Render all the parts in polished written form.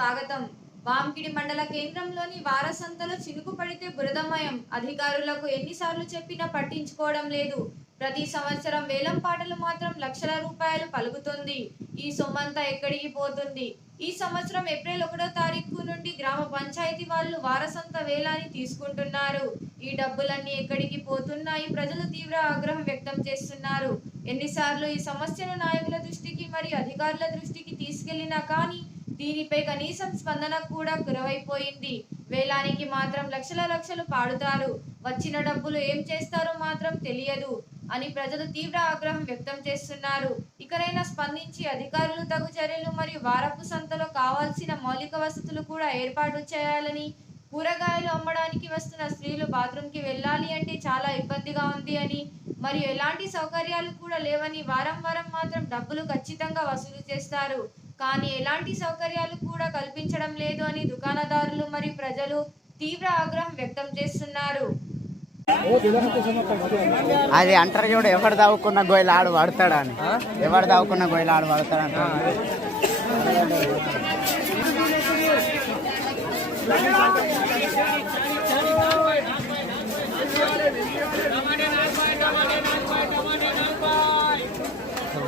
స్వాగతం. వాంకిడి మండల కేంద్రంలోని వారసంతలో చినుకు పడితే బురదమయం. అధికారులకు ఎన్నిసార్లు చెప్పినా పట్టించుకోవడం లేదు. ప్రతి సంవత్సరం వేలం పాటలు మాత్రం లక్షల రూపాయలు పలుకుతుంది. ఈ సొమ్మంతా ఎక్కడికి పోతుంది? ఈ సంవత్సరం ఏప్రిల్ 1వ తారీఖు నుండి గ్రామ పంచాయతీ వాళ్ళు వారసంత వేలాన్ని తీసుకుంటున్నారు. ఈ డబ్బులన్నీ ఎక్కడికి పోతున్నాయి? ప్రజలు తీవ్ర ఆగ్రహం వ్యక్తం చేస్తున్నారు. ఎన్నిసార్లు ఈ సమస్యను నాయకుల దృష్టికి మరియు అధికారుల దృష్టికి తీసుకెళ్లినా కానీ దీనిపై కనీసం స్పందన కూడా కురవైపోయింది. వేలానికి మాత్రం లక్షలు పాడుతారు. వచ్చిన డబ్బులు ఏం చేస్తారో మాత్రం తెలియదు అని ప్రజలు తీవ్ర ఆగ్రహం వ్యక్తం చేస్తున్నారు. ఇకనైనా స్పందించి అధికారులు తగు చర్యలు మరియు వారపు సంతలో కావాల్సిన మౌలిక వసతులు కూడా ఏర్పాటు చేయాలని, కూరగాయలు అమ్మడానికి వస్తున్న స్త్రీలు బాత్రూంకి వెళ్ళాలి అంటే చాలా ఇబ్బందిగా ఉంది అని, మరియు ఎలాంటి సౌకర్యాలు కూడా లేవని, వారం మాత్రం డబ్బులు ఖచ్చితంగా వసూలు చేస్తారు కానీ ఎలాంటి సౌకర్యాలు కూడా కల్పించడం లేదు అని దుకాణదారులు మరియు ప్రజలు తీవ్ర ఆగ్రహం వ్యక్తం చేస్తున్నారు. అది అంటారు చూడు, ఎవరు దావుకున్న గొయ్యలు ఆడు పడతాడని. ఎవరు దావుకున్న గొయ్యలు ఆడు పడతాడంట.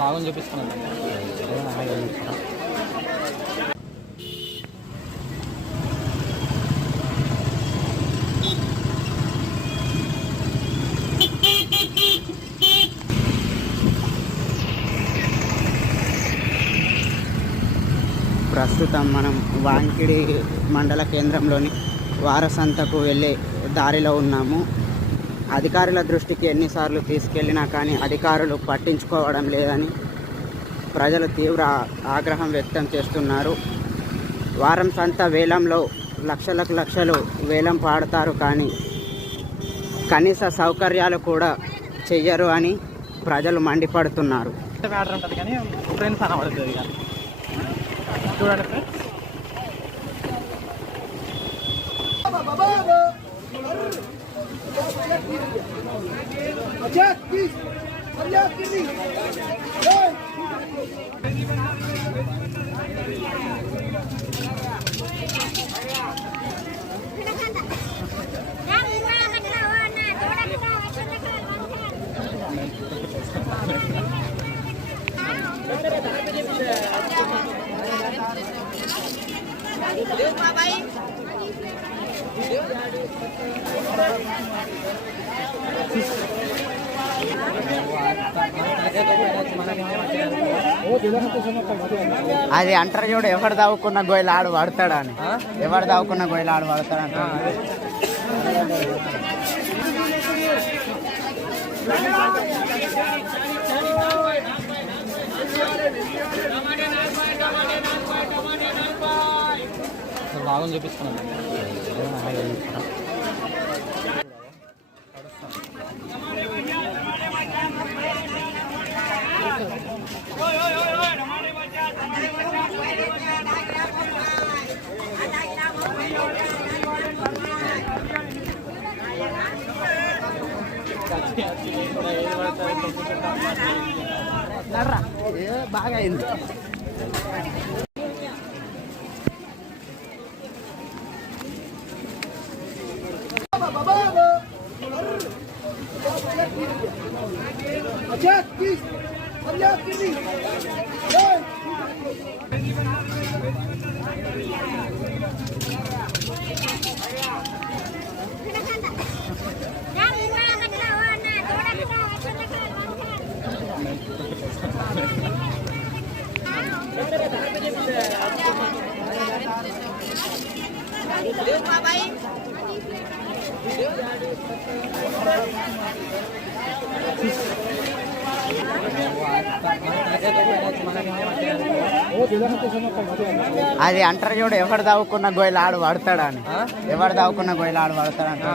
బాగుంది చూపిస్తున్నాను. ప్రస్తుతం మనం వాంకిడి మండల కేంద్రంలోని వారసంతకు వెళ్ళే దారిలో ఉన్నాము. అధికారుల దృష్టికి ఎన్నిసార్లు తీసుకెళ్ళినా కానీ అధికారులు పట్టించుకోవడం లేదని ప్రజలు తీవ్ర ఆగ్రహం వ్యక్తం చేస్తున్నారు. వారం సంత వేలంలో లక్షలు వేలం పాడతారు కానీ కనీస సౌకర్యాలు కూడా చెయ్యరు అని ప్రజలు మండిపడుతున్నారు. చూడండి అది అంటారు చూడు, ఎవరు దావుకున్న గొయ్యలు ఆడు పడతాడని. ఎవరు దావుకున్న గొయ్యలు ఆడు పడతాడంట. బాగుంది చూపిస్తున్నాను. బాగా అయింది. అది అంటారు చూడు, ఎవరు దావుకున్న గొయ్యలు ఆడు పడతాడని. ఎవరు దావుకున్న గొయ్యలు ఆడు పడతాడంట.